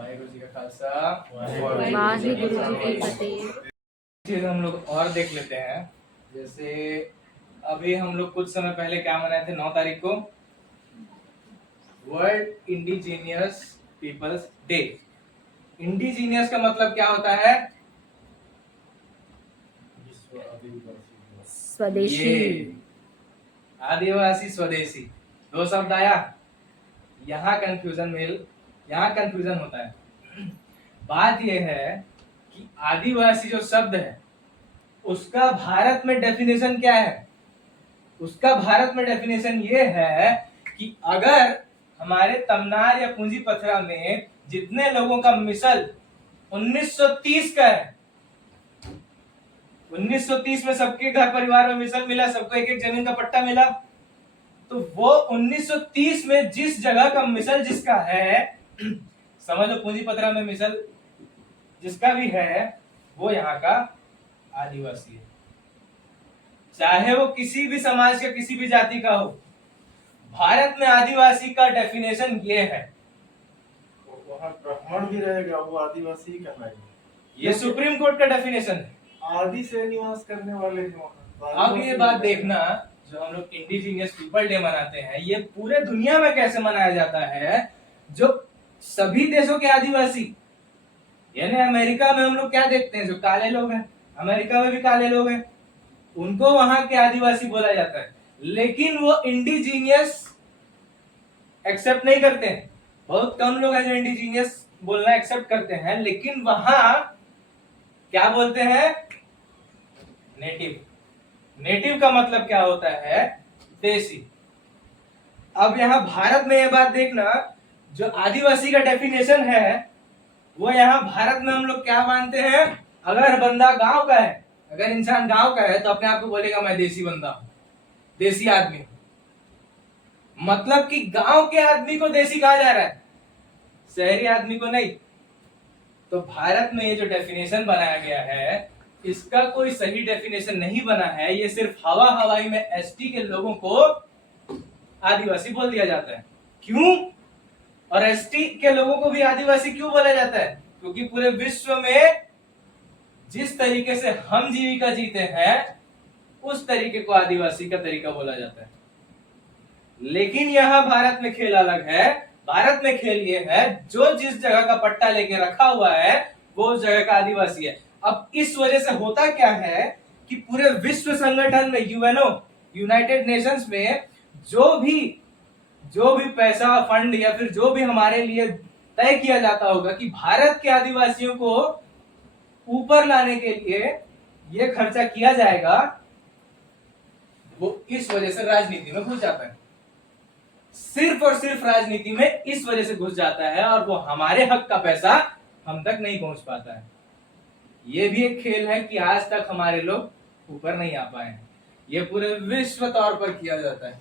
वाहिगुरु जी का खालसा, वाहिगुरु जी की फतेह। चीज हम लोग और देख लेते हैं। जैसे अभी हम लोग कुछ समय पहले क्या मनाए थे, 9 तारीख को World Indigenous Peoples Day. Indigenous का मतलब क्या होता है? स्वदेशी। आदिवासी स्वदेशी, दो शब्द आया। यहाँ कंफ्यूजन होता है। बात यह है कि आदिवासी जो शब्द है उसका भारत में डेफिनेशन क्या है? उसका भारत में डेफिनेशन ये है कि अगर हमारे तमनार या पूंजी पथरा में जितने लोगों का मिसल 1930 का है, 1930 में सबके घर परिवार में मिसल मिला, सबको एक एक जमीन का पट्टा मिला, तो वो 1930 में जिस जगह का मिसल जिसका है, समझ लो पूंजी पथरा में मिसल जिसका भी है वो यहाँ का आदिवासी है, चाहे वो किसी भी समाज का किसी भी जाति का हो। भारत में आदिवासी का डेफिनेशन ये है। वहाँ ब्राह्मण भी रहेगा, वो आदिवासी ही कहलाएगा। ये सुप्रीम कोर्ट का डेफिनेशन है। आदि से निवास करने वाले जो अब ये बात देखना, जो हम लोग इंडिजीनियस पीपल डे मनाते हैं ये पूरे दुनिया में कैसे मनाया जाता है। जो सभी देशों के आदिवासी, यानी अमेरिका में हम लोग क्या देखते हैं, जो काले लोग हैं, अमेरिका में भी काले लोग हैं, उनको वहां के आदिवासी बोला जाता है, लेकिन वो इंडिजीनियस एक्सेप्ट नहीं करते हैं। बहुत कम लोग हैं जो इंडिजीनियस बोलना एक्सेप्ट करते हैं, लेकिन वहां क्या बोलते हैं? नेटिव। नेटिव का मतलब क्या होता है? देसी। अब यहाँ भारत में ये बात देखना, जो आदिवासी का डेफिनेशन है वो यहाँ भारत में हम लोग क्या मानते हैं? अगर बंदा गांव का है, अगर इंसान गांव का है तो अपने आप को बोलेगा मैं देसी बंदा हूं, देसी आदमी हूं। मतलब कि गांव के आदमी को देसी कहा जा रहा है, शहरी आदमी को नहीं। तो भारत में ये जो डेफिनेशन बनाया गया है इसका कोई सही डेफिनेशन नहीं बना है। ये सिर्फ हवाई में एसटी के लोगों को आदिवासी बोल दिया जाता है। क्यों? और एसटी के लोगों को भी आदिवासी क्यों बोला जाता है? क्योंकि पूरे विश्व में जिस तरीके से हम जीविका जीते हैं उस तरीके को आदिवासी का तरीका बोला जाता है। लेकिन यहाँ भारत में खेल अलग है। भारत में खेल ये है, जो जिस जगह का पट्टा लेके रखा हुआ है वो उस जगह का आदिवासी है। अब इस वजह से होता क्या है कि पूरे विश्व संगठन में, यूएनओ, यूनाइटेड नेशंस में जो भी पैसा, फंड या फिर जो भी हमारे लिए तय किया जाता होगा कि भारत के आदिवासियों को ऊपर लाने के लिए ये खर्चा किया जाएगा, वो इस वजह से राजनीति में घुस जाता है। सिर्फ और सिर्फ राजनीति में इस वजह से घुस जाता है और वो हमारे हक का पैसा हम तक नहीं पहुंच पाता है। ये भी एक खेल है कि आज तक हमारे लोग ऊपर नहीं आ पाए हैं। ये पूरे विश्व तौर पर किया जाता है।